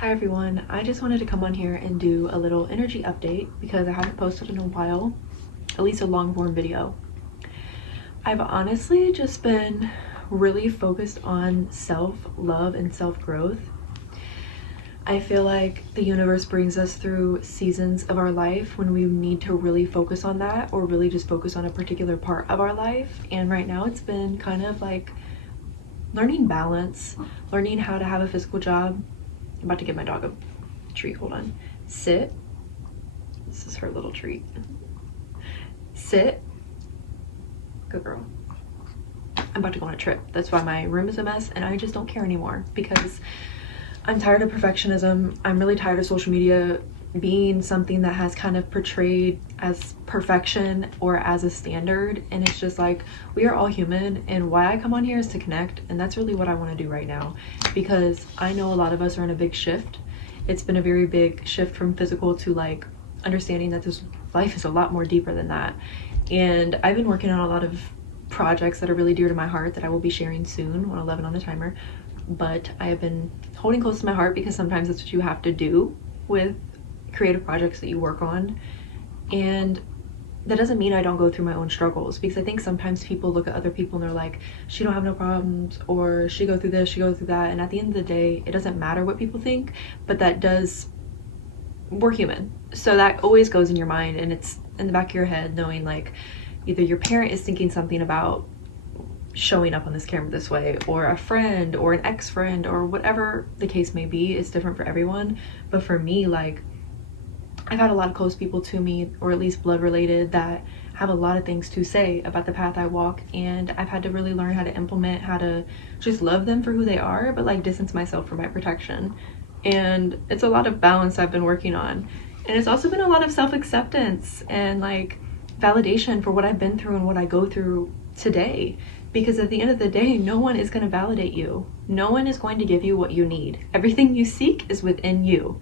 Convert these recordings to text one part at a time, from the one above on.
Hi everyone, I just wanted to come on here and do a little energy update because I haven't posted in a while, at least a long form video. I've honestly just been really focused on self-love and self-growth. I feel like the universe brings us through seasons of our life when we need to really focus on that or really just focus on a particular part of our life. And right now it's been kind of like learning balance, learning how to have a physical job. I'm about to give my dog a treat. Hold on. Sit. This is her little treat. Sit. Good girl. I'm about to go on a trip. That's why my room is a mess and I just don't care anymore because I'm tired of perfectionism. I'm really tired of social media being something that has kind of portrayed as perfection or as a standard, and it's just like we are all human, and why I come on here is to connect, and that's really what I want to do right now because I know a lot of us are in a big shift. It's been a very big shift from physical to like understanding that this life is a lot more deeper than that, and I've been working on a lot of projects that are really dear to my heart that I will be sharing soon when 11 on the timer. But I have been holding close to my heart because sometimes that's what you have to do with creative projects that you work on. And that doesn't mean I don't go through my own struggles, because I think sometimes people look at other people and they're like, she don't have no problems, or she go through this, she go through that. And at the end of the day, it doesn't matter what people think, but that does, we're human. So that always goes in your mind, and it's in the back of your head knowing like either your parent is thinking something about showing up on this camera this way, or a friend or an ex-friend or whatever the case may be. Is different for everyone, but for me, like, I've had a lot of close people to me, or at least blood related, that have a lot of things to say about the path I walk, and I've had to really learn how to implement, how to just love them for who they are, but like distance myself from my protection. And it's a lot of balance I've been working on, and it's also been a lot of self-acceptance and like validation for what I've been through and what I go through today, because at the end of the day, no one is going to validate you. No one is going to give you what you need. Everything you seek is within you.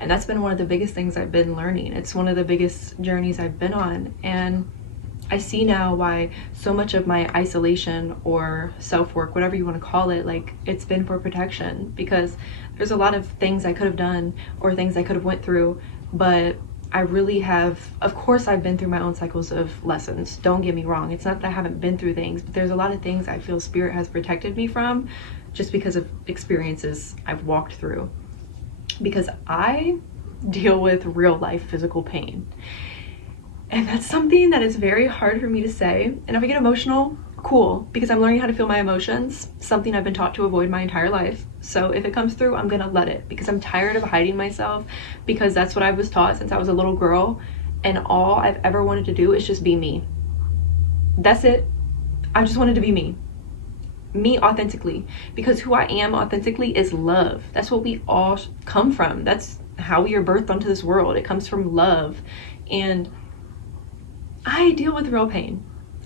And that's been one of the biggest things I've been learning. It's one of the biggest journeys I've been on. And I see now why so much of my isolation or self-work, whatever you want to call it, like, it's been for protection, because there's a lot of things I could have done or things I could have went through, but I really have, of course, I've been through my own cycles of lessons. Don't get me wrong. It's not that I haven't been through things, but there's a lot of things I feel spirit has protected me from just because of experiences I've walked through. Because I deal with real life physical pain. And that's something that is very hard for me to say. And if I get emotional, cool, because I'm learning how to feel my emotions, something I've been taught to avoid my entire life. So if it comes through, I'm gonna let it, because I'm tired of hiding myself, because that's what I was taught since I was a little girl. And all I've ever wanted to do is just be me. That's it. I just wanted to be me authentically, because who I am authentically is love. That's what we all come from. That's how we are birthed onto this world. It comes from love. And I deal with real pain.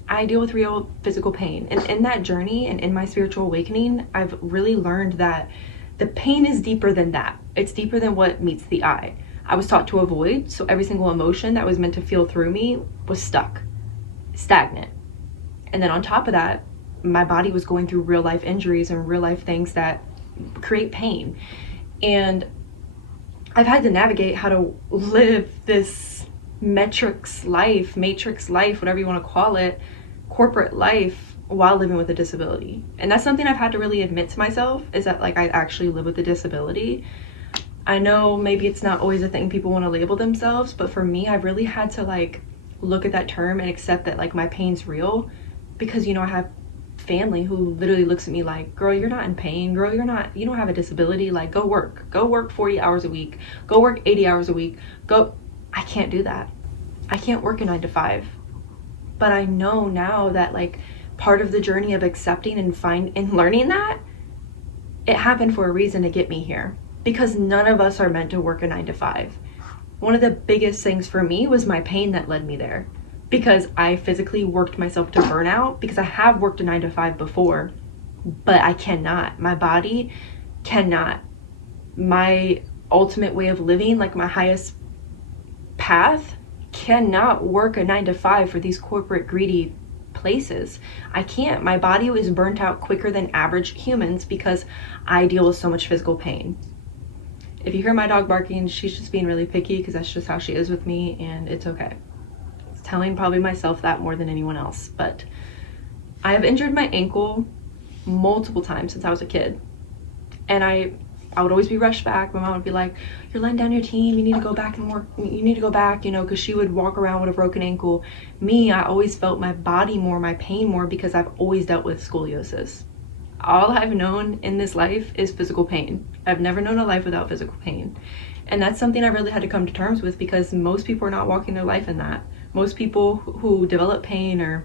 I deal with real physical pain. And in that journey and in my spiritual awakening, I've really learned that the pain is deeper than that. It's deeper than what meets the eye. I was taught to avoid, so every single emotion that was meant to feel through me was stuck, stagnant. And then on top of that, my body was going through real life injuries and real life things that create pain. And I've had to navigate how to live this matrix life, whatever you want to call it, corporate life, while living with a disability. And that's something I've had to really admit to myself, is that like I actually live with a disability. I know maybe it's not always a thing people want to label themselves, but for me, I've really had to like look at that term and accept that like my pain's real, because I have family who literally looks at me like, girl, you're not in pain, girl, you don't have a disability, like go work 40 hours a week, go work 80 hours a week, go. I can't do that. I can't work a 9 to 5. But I know now that like part of the journey of accepting and learning that it happened for a reason to get me here, because none of us are meant to work a 9 to 5. One of the biggest things for me was my pain that led me there, because I physically worked myself to burnout, because I have worked a 9 to 5 before, but I cannot. My body cannot. My ultimate way of living, like my highest path, cannot work a 9 to 5 for these corporate greedy places. I can't. My body was burnt out quicker than average humans because I deal with so much physical pain. If you hear my dog barking, she's just being really picky because that's just how she is with me, and it's okay. It's telling probably myself that more than anyone else. But I have injured my ankle multiple times since I was a kid, and I would always be rushed back. My mom would be like, you're letting down your team, you need to go back and work, you need to go back, you know, because she would walk around with a broken ankle. Me, I always felt my body more, my pain more, because I've always dealt with scoliosis. All I've known in this life is physical pain. I've never known a life without physical pain. And that's something I really had to come to terms with, because most people are not walking their life in that. Most people who develop pain or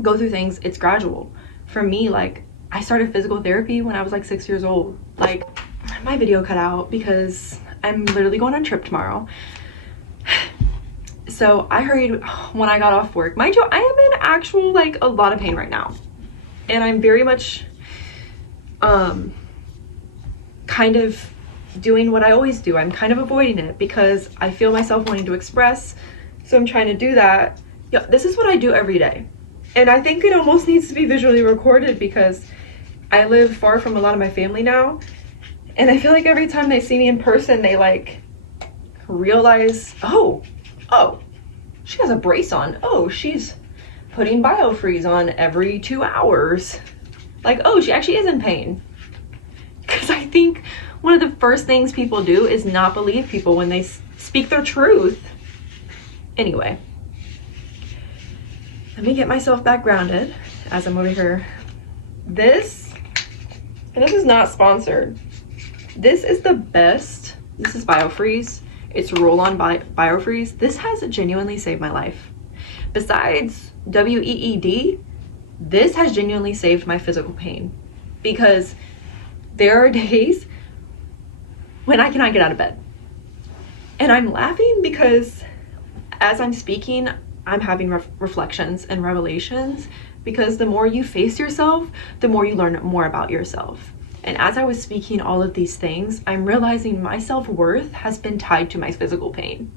go through things, it's gradual. For me, like, I started physical therapy when I was like 6 years old. Like, my video cut out because I'm literally going on a trip tomorrow. So I hurried when I got off work. Mind you, I am in actual, like, a lot of pain right now. And I'm very much kind of doing what I always do. I'm kind of avoiding it because I feel myself wanting to express. So I'm trying to do that. Yeah, this is what I do every day. And I think it almost needs to be visually recorded because I live far from a lot of my family now. And I feel like every time they see me in person, they like realize, oh, she has a brace on. Oh, she's putting BioFreeze on every 2 hours. Like, oh, she actually is in pain. Because I think one of the first things people do is not believe people when they speak their truth. Anyway, let me get myself back grounded as I'm over here. This is not sponsored. This is the best. This is BioFreeze. It's roll-on BioFreeze. This has genuinely saved my life. Besides WEED, this has genuinely saved my physical pain, because there are days when I cannot get out of bed. And I'm laughing because as I'm speaking, I'm having reflections and revelations, because the more you face yourself, the more you learn more about yourself. And as I was speaking all of these things, I'm realizing my self-worth has been tied to my physical pain.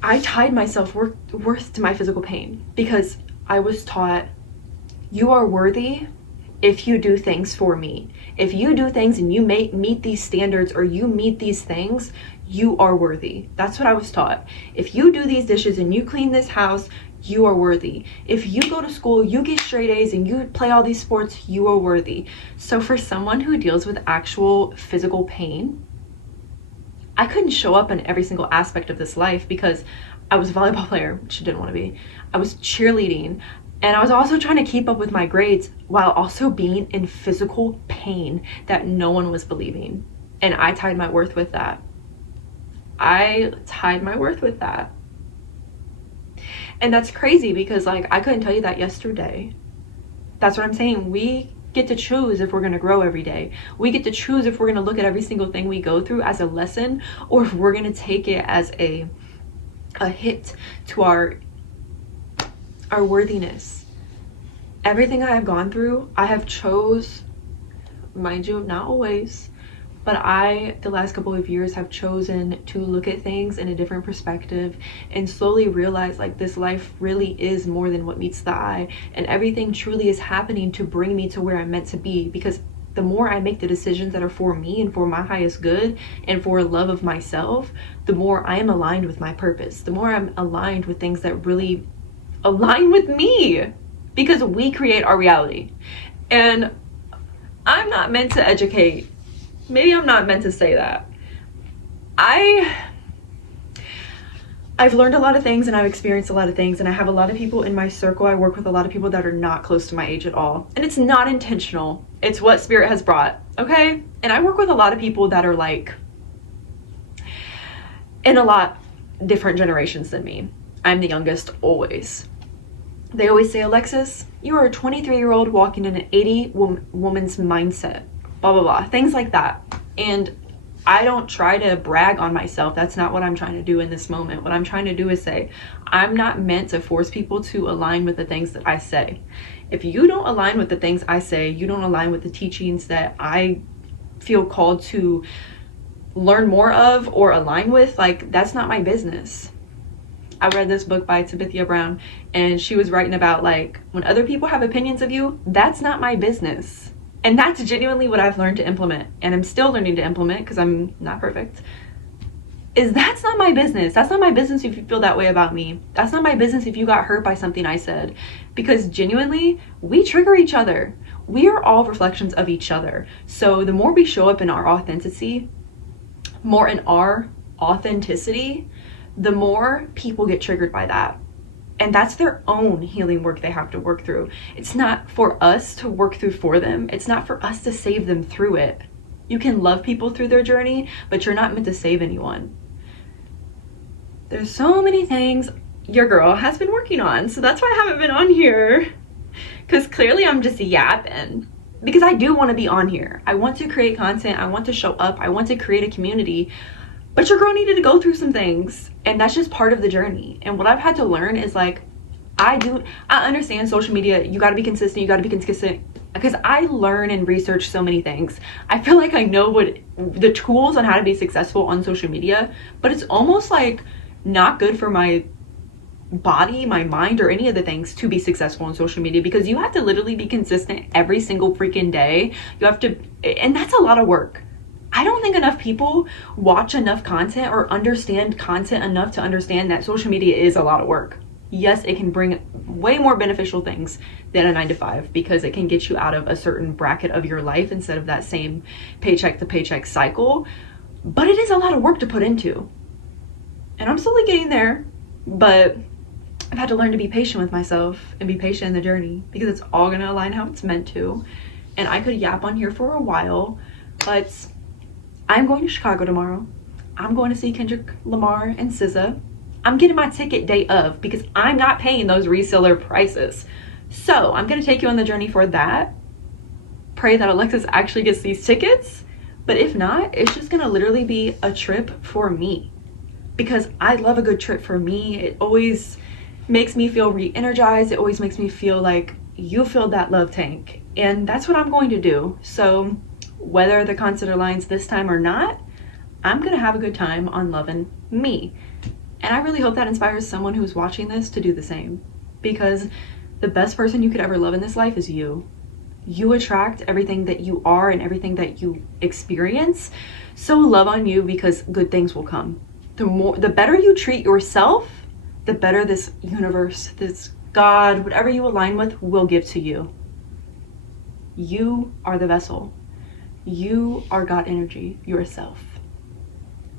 I tied my self-worth to my physical pain because I was taught, you are worthy if you do things for me. If you do things and you meet these standards, or you meet these things, you are worthy. That's what I was taught. If you do these dishes and you clean this house, you are worthy. If you go to school, you get straight A's and you play all these sports, you are worthy. So for someone who deals with actual physical pain, I couldn't show up in every single aspect of this life because I was a volleyball player, which I didn't want to be. I was cheerleading, and I was also trying to keep up with my grades while also being in physical pain that no one was believing. And I tied my worth with that. And that's crazy because, like, I couldn't tell you that yesterday. That's what I'm saying. We get to choose if we're going to grow every day. We get to choose if we're going to look at every single thing we go through as a lesson, or if we're going to take it as a hit to our worthiness. Everything I have gone through, I have chose, mind you, not always, but the last couple of years have chosen to look at things in a different perspective and slowly realize, like, this life really is more than what meets the eye, and everything truly is happening to bring me to where I'm meant to be. Because the more I make the decisions that are for me and for my highest good and for love of myself, the more I am aligned with my purpose, the more I'm aligned with things that really align with me, because we create our reality. And I'm not meant to educate. Maybe I'm not meant to say that. I've learned a lot of things and I've experienced a lot of things, and I have a lot of people in my circle. I work with a lot of people that are not close to my age at all. And it's not intentional. It's what spirit has brought, okay? And I work with a lot of people that are like in a lot different generations than me. I'm the youngest always. They always say, Alexis, you are a 23-year-old walking in an 80-woman's mindset. Blah, blah, blah, things like that. And I don't try to brag on myself. That's not what I'm trying to do in this moment. What I'm trying to do is say, I'm not meant to force people to align with the things that I say. If you don't align with the things I say, you don't align with the teachings that I feel called to learn more of or align with, like, that's not my business. I read this book by Tabitha Brown, and she was writing about, like, when other people have opinions of you, that's not my business. And that's genuinely what I've learned to implement, and I'm still learning to implement because I'm not perfect, is that's not my business. That's not my business if you feel that way about me. That's not my business if you got hurt by something I said. Because genuinely, we trigger each other. We are all reflections of each other. So the more we show up in our authenticity, the more people get triggered by that. And that's their own healing work they have to work through. It's not for us to work through for them. It's not for us to save them through it. You can love people through their journey, but you're not meant to save anyone. There's so many things your girl has been working on. So that's why I haven't been on here. Because clearly I'm just yapping. Because I do want to be on here. I want to create content. I want to show up. I want to create a community. But your girl needed to go through some things. And that's just part of the journey. And what I've had to learn is like, I understand social media. You got to be consistent. You got to be consistent. Because I learn and research so many things. I feel like I know what the tools on how to be successful on social media. But it's almost like not good for my body, my mind, or any of the things to be successful on social media, because you have to literally be consistent every single freaking day. You have to, and that's a lot of work. I don't think enough people watch enough content or understand content enough to understand that social media is a lot of work. Yes, it can bring way more beneficial things than a 9-to-5 because it can get you out of a certain bracket of your life instead of that same paycheck to paycheck cycle. But it is a lot of work to put into. And I'm slowly getting there, but I've had to learn to be patient with myself and be patient in the journey because it's all gonna align how it's meant to. And I could yap on here for a while, but I'm going to Chicago tomorrow. I'm going to see Kendrick Lamar and SZA. I'm getting my ticket day of because I'm not paying those reseller prices. So I'm gonna take you on the journey for that. Pray that Alexis actually gets these tickets. But if not, it's just gonna literally be a trip for me. Because I love a good trip for me. It always makes me feel re-energized. It always makes me feel like you filled that love tank. And that's what I'm going to do. So whether the concert aligns this time or not, I'm gonna have a good time on loving me. And I really hope that inspires someone who's watching this to do the same. Because the best person you could ever love in this life is you. You attract everything that you are and everything that you experience. So love on you because good things will come. The better you treat yourself, the better this universe, this God, whatever you align with, will give to you. You are the vessel. You are God energy, yourself.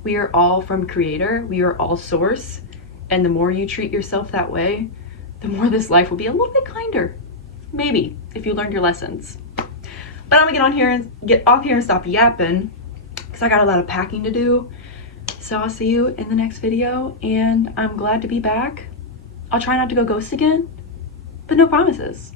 We are all from Creator. We are all source. And the more you treat yourself that way, the more this life will be a little bit kinder. Maybe, if you learned your lessons. But I'm gonna get off here and stop yapping because I got a lot of packing to do. So I'll see you in the next video, and I'm glad to be back. I'll try not to go ghost again, but no promises.